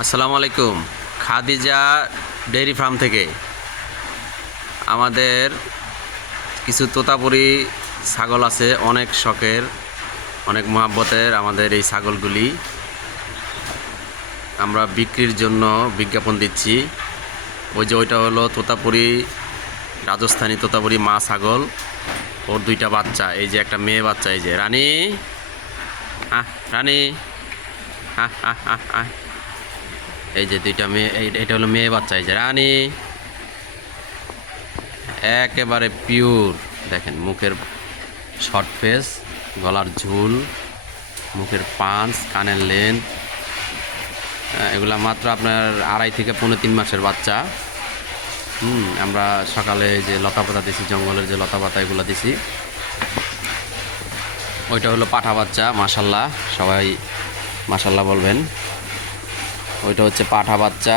আসসালামু আলাইকুম। Khadija dairy farm থেকে। আমাদের কিছু তোতাপুরি ছাগল আছে, অনেক শখের, অনেক মহাব্বতের আমাদের এই ছাগলগুলি। আমরা বিক্রির জন্য বিজ্ঞাপন দিচ্ছি। ওই যে ওইটা হলো তোতাপুরি, রাজস্থানী তোতাপুরি মা ছাগল। ওর দুইটা বাচ্চা, এই যে একটা মেয়ে বাচ্চা, এই যে। রানী? আহ রানী? আহ আহ আহ আহ। এই যে দুইটা মেয়ে এটা হলো মেয়ে বাচ্চা, এই যে রানী। একেবারে পিওর দেখেন, মুখের শর্ট ফেস গলার ঝুল, মুখের পাঞ্চ কানের লেন্থ এগুলা মাত্র আপনার আড়াই থেকে পনেরো তিন মাসের বাচ্চা। হুম, আমরা সকালে যে লতা পাতা দিছি, জঙ্গলের যে লতা পাতা এগুলো দিছি। ওইটা হলো পাঠা বাচ্চা মাসাল্লাহ সবাই মাসাল্লাহ বলবেন। ওইটা হচ্ছে পাঠা বাচ্চা।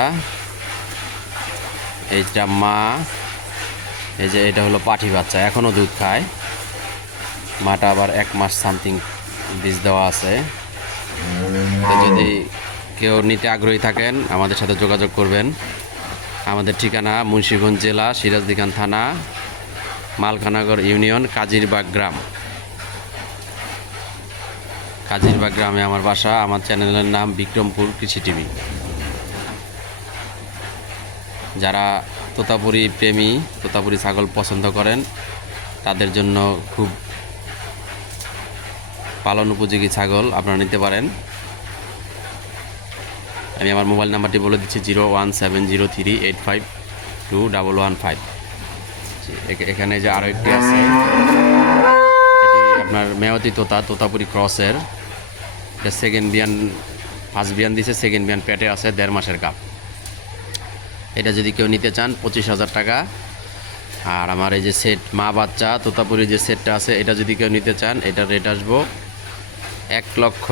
এইটা মা। এই যে এটা হলো পাঠি বাচ্চা এখনও দুধ খায়। মাটা আবার এক মাস সামথিং বীজ দেওয়া আছে। যদি কেউ নিতে আগ্রহী থাকেন, আমাদের সাথে যোগাযোগ করবেন। আমাদের ঠিকানা মুন্সিগঞ্জ জেলা সিরাজদিখান থানা মালখানগর ইউনিয়ন, কাজিরবাগ গ্রাম। কাজিরবাগ গ্রামে আমার বাসা, আমার চ্যানেলের নাম বিক্রমপুর কৃষি টিভি। যারা তোতাপুরি প্রেমী, তোতাপুরি ছাগল পছন্দ করেন, তাদের জন্য খুব পালন উপযোগী ছাগল আপনারা নিতে পারেন। আমি আমার মোবাইল নাম্বারটি বলে দিচ্ছি zero one seven zero three eight five two double one five. এখানে যে আরও একটি আছে, এটি আপনার মেয়াতি তোতা, তোতাপুরি ক্রসের এটা সেকেন্ড বিয়ান ফার্স্ট বিয়ান দিছে সেকেন্ড বিয়ান পেটে আছে, দেড় মাসের কাপ এটা যদি কেউ নিতে চান, পঁচিশ হাজার টাকা। আর আমার এই যে সেট মা বাচ্চা, তোতাপুরি যে সেটটা আছে, এটা যদি কেউ নিতে চান এটা রেট আসব এক লক্ষ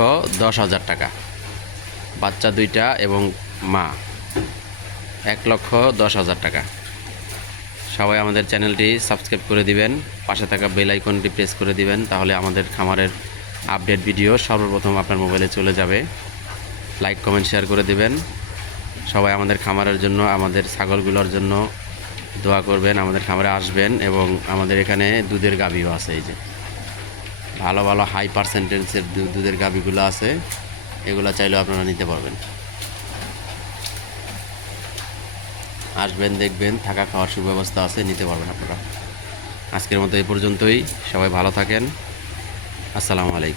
দশ হাজার টাকা। বাচ্চা দুইটা এবং মা, এক লক্ষ দশ হাজার টাকা। সবাই আমাদের চ্যানেলটি সাবস্ক্রাইব করে দিবেন, পাশে থাকা বেল আইকনটি প্রেস করে দিবেন, তাহলে আমাদের খামারের আপডেট ভিডিও সর্বপ্রথম আপনার মোবাইলে চলে যাবে। লাইক কমেন্ট শেয়ার করে দিবেন। সবাই আমাদের খামারের জন্য, আমাদের ছাগলগুলোর জন্য দোয়া করবেন, আমাদের খামারে আসবেন এবং আমাদের এখানে দুধের গাভিও আছে এই যে। ভালো ভালো হাই পার্সেন্টেজের দুধের গাভিগুলো আছে। এগুলো চাইলেও আপনারা নিতে পারবেন। আসবেন, দেখবেন, থাকা, খাওয়ার সুব্যবস্থা আছে, নিতে পারবেন আপনারা। আজকের মতো এই পর্যন্তই। সবাই ভালো থাকেন। আসসালামু আলাইকুম।